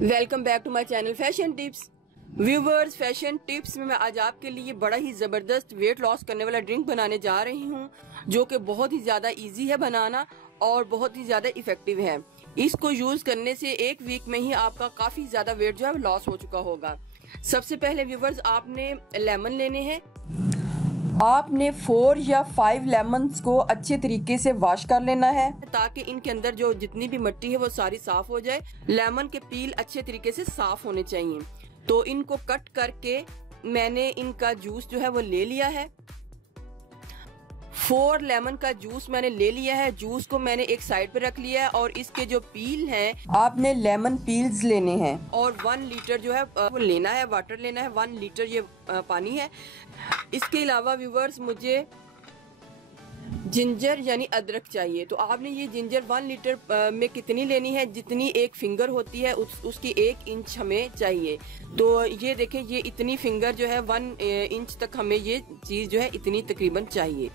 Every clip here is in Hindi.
Welcome back to my channel fashion tips. Viewers, fashion tips में मैं आज आपके लिए बड़ा ही ज़बरदस्त वेट लॉस करने वाला ड्रिंक बनाने जा रही हूँ, जो कि बहुत ही ज़्यादा इजी है बनाना और बहुत ही ज़्यादा इफेक्टिव है। इसको यूज़ करने से एक वीक में ही आपका काफ़ी ज़्यादा वेट जो है लॉस हो चुका होगा। सबसे पहले व्यूवर्स, आपने लेमन लेने हैं। आपने 4 या 5 लेमन्स को अच्छे तरीके से वॉश कर लेना है ताकि इनके अंदर जो जितनी भी मिट्टी है वो सारी साफ हो जाए। लेमन के पील अच्छे तरीके से साफ होने चाहिए। तो इनको कट करके मैंने इनका जूस जो है वो ले लिया है। 4 लेमन का जूस मैंने ले लिया है। जूस को मैंने एक साइड पे रख लिया है और इसके जो पील हैं, आपने लेमन पील्स लेने हैं और 1 लीटर जो है वो लेना है, वाटर लेना है। 1 लीटर ये पानी है। इसके अलावा व्यूवर्स, मुझे जिंजर यानी अदरक चाहिए। तो आपने ये जिंजर 1 लीटर में कितनी लेनी है, जितनी एक फिंगर होती है उसकी 1 इंच हमें चाहिए। तो ये देखें, ये इतनी फिंगर जो है 1 इंच तक हमें ये चीज जो है इतनी तकरीबन चाहिए।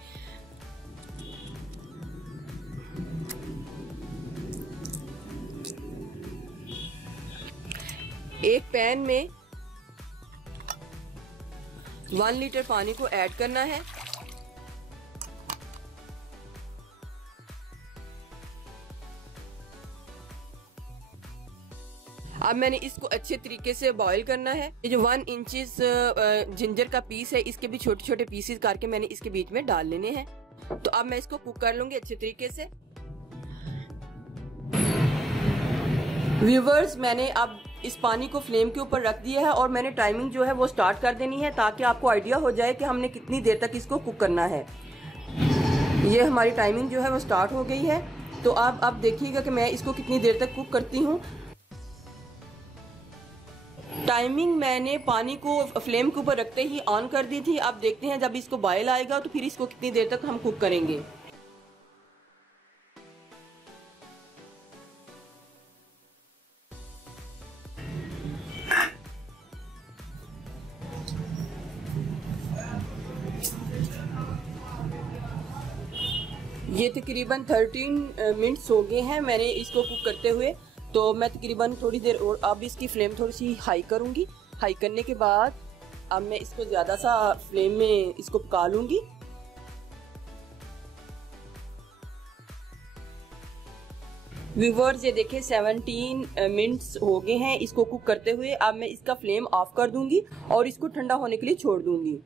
एक पैन में 1 लीटर पानी को ऐड करना है। अब मैंने इसको अच्छे तरीके से बॉईल करना है। ये जो 1 इंचेस जिंजर का पीस है, इसके भी छोटे छोटे पीसेस करके मैंने इसके बीच में डाल लेने हैं। तो अब मैं इसको कुक कर लूंगी अच्छे तरीके से। व्यूवर्स, मैंने अब इस पानी को फ्लेम के ऊपर रख दिया है और मैंने टाइमिंग जो है वो स्टार्ट कर देनी है ताकि आपको आइडिया हो जाए कि हमने कितनी देर तक इसको कुक करना है। ये हमारी टाइमिंग जो है वो स्टार्ट हो गई है। तो आप अब देखिएगा कि मैं इसको कितनी देर तक कुक करती हूँ। टाइमिंग मैंने पानी को फ्लेम के ऊपर रखते ही ऑन कर दी थी। अब देखते हैं जब इसको बॉयल आएगा तो फिर इसको कितनी देर तक हम कुक करेंगे। ये तकरीबन 13 मिनट्स हो गए हैं मैंने इसको कुक करते हुए। तो मैं तकरीबन थोड़ी देर और अब इसकी फ्लेम थोड़ी सी हाई करूंगी। हाई करने के बाद अब मैं इसको ज़्यादा सा फ्लेम में इसको पका लूंगी। व्यूवर्स, ये देखें 17 मिनट्स हो गए हैं इसको कुक करते हुए। अब मैं इसका फ्लेम ऑफ कर दूंगी और इसको ठंडा होने के लिए छोड़ दूंगी।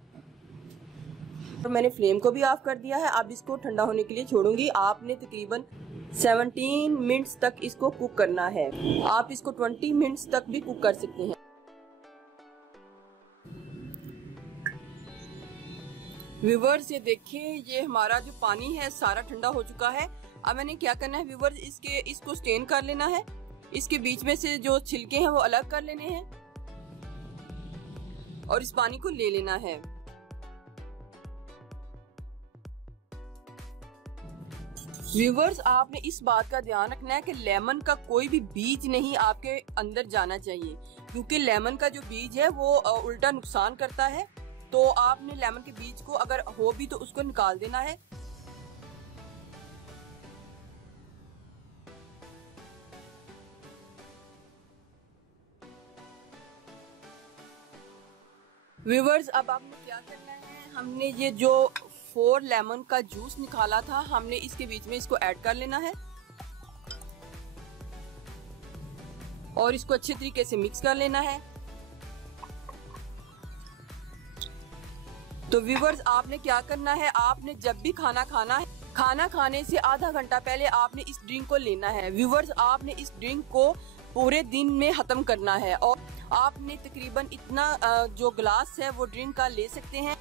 तो मैंने फ्लेम को भी ऑफ कर दिया है। अब इसको ठंडा होने के लिए छोड़ूंगी। आपने तकरीबन 17 मिनट्स तक इसको कुक करना है। आप इसको 20 मिनट्स तक भी कुक कर सकते हैं। व्यूवर्स, ये देखिए, ये हमारा जो पानी है सारा ठंडा हो चुका है। अब मैंने क्या करना है व्यूवर्स, इसको स्टेन कर लेना है। इसके बीच में से जो छिलके हैं वो अलग कर लेने हैं और इस पानी को ले लेना है। व्यूवर्स, आपने इस बात का ध्यान रखना है कि लेमन का कोई भी बीज नहीं आपके अंदर जाना चाहिए, क्योंकि लेमन का जो बीज है वो उल्टा नुकसान करता है। तो आपने लेमन के बीज को अगर हो भी तो उसको निकाल देना है। व्यूवर्स, अब आपने क्या करना है, हमने ये जो 4 लेमन का जूस निकाला था, हमने इसके बीच में इसको ऐड कर लेना है और इसको अच्छे तरीके से मिक्स कर लेना है। तो व्यूवर्स, आपने क्या करना है, आपने जब भी खाना खाना है, खाना खाने से आधा घंटा पहले आपने इस ड्रिंक को लेना है। व्यूवर्स, आपने इस ड्रिंक को पूरे दिन में खत्म करना है और आपने तकरीबन इतना जो ग्लास है वो ड्रिंक का ले सकते हैं।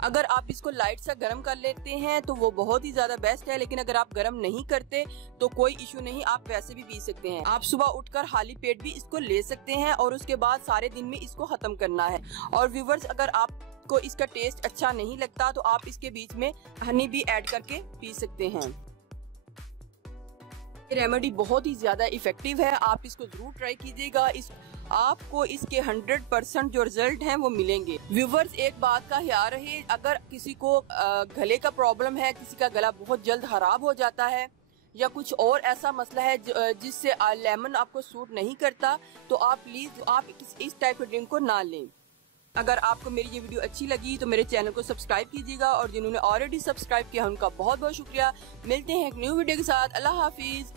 अगर आप इसको लाइट सा गर्म कर लेते हैं तो वो बहुत ही ज्यादा बेस्ट है, लेकिन अगर आप गर्म नहीं करते तो कोई इशू नहीं, आप वैसे भी पी सकते हैं। आप सुबह उठकर खाली पेट भी इसको ले सकते हैं और उसके बाद सारे दिन में इसको खत्म करना है। और व्यूवर्स, अगर आपको इसका टेस्ट अच्छा नहीं लगता तो आप इसके बीच में हनी भी ऐड करके पी सकते हैं। रेमेडी बहुत ही ज्यादा इफेक्टिव है, आप इसको जरूर ट्राई कीजिएगा। आपको इसके 100% जो रिजल्ट हैं वो मिलेंगे। व्यूवर्स, एक बात का ख्याल रहे, अगर किसी को गले का प्रॉब्लम है, किसी का गला बहुत जल्द खराब हो जाता है या कुछ और ऐसा मसला है जिससे लेमन आपको सूट नहीं करता, तो आप प्लीज आप इस टाइप के ड्रिंक को ना लें। अगर आपको मेरी ये वीडियो अच्छी लगी तो मेरे चैनल को सब्सक्राइब कीजिएगा, और जिन्होंने ऑलरेडी सब्सक्राइब किया उनका बहुत बहुत शुक्रिया। मिलते हैं एक न्यू वीडियो के साथ। अल्लाह हाफिज।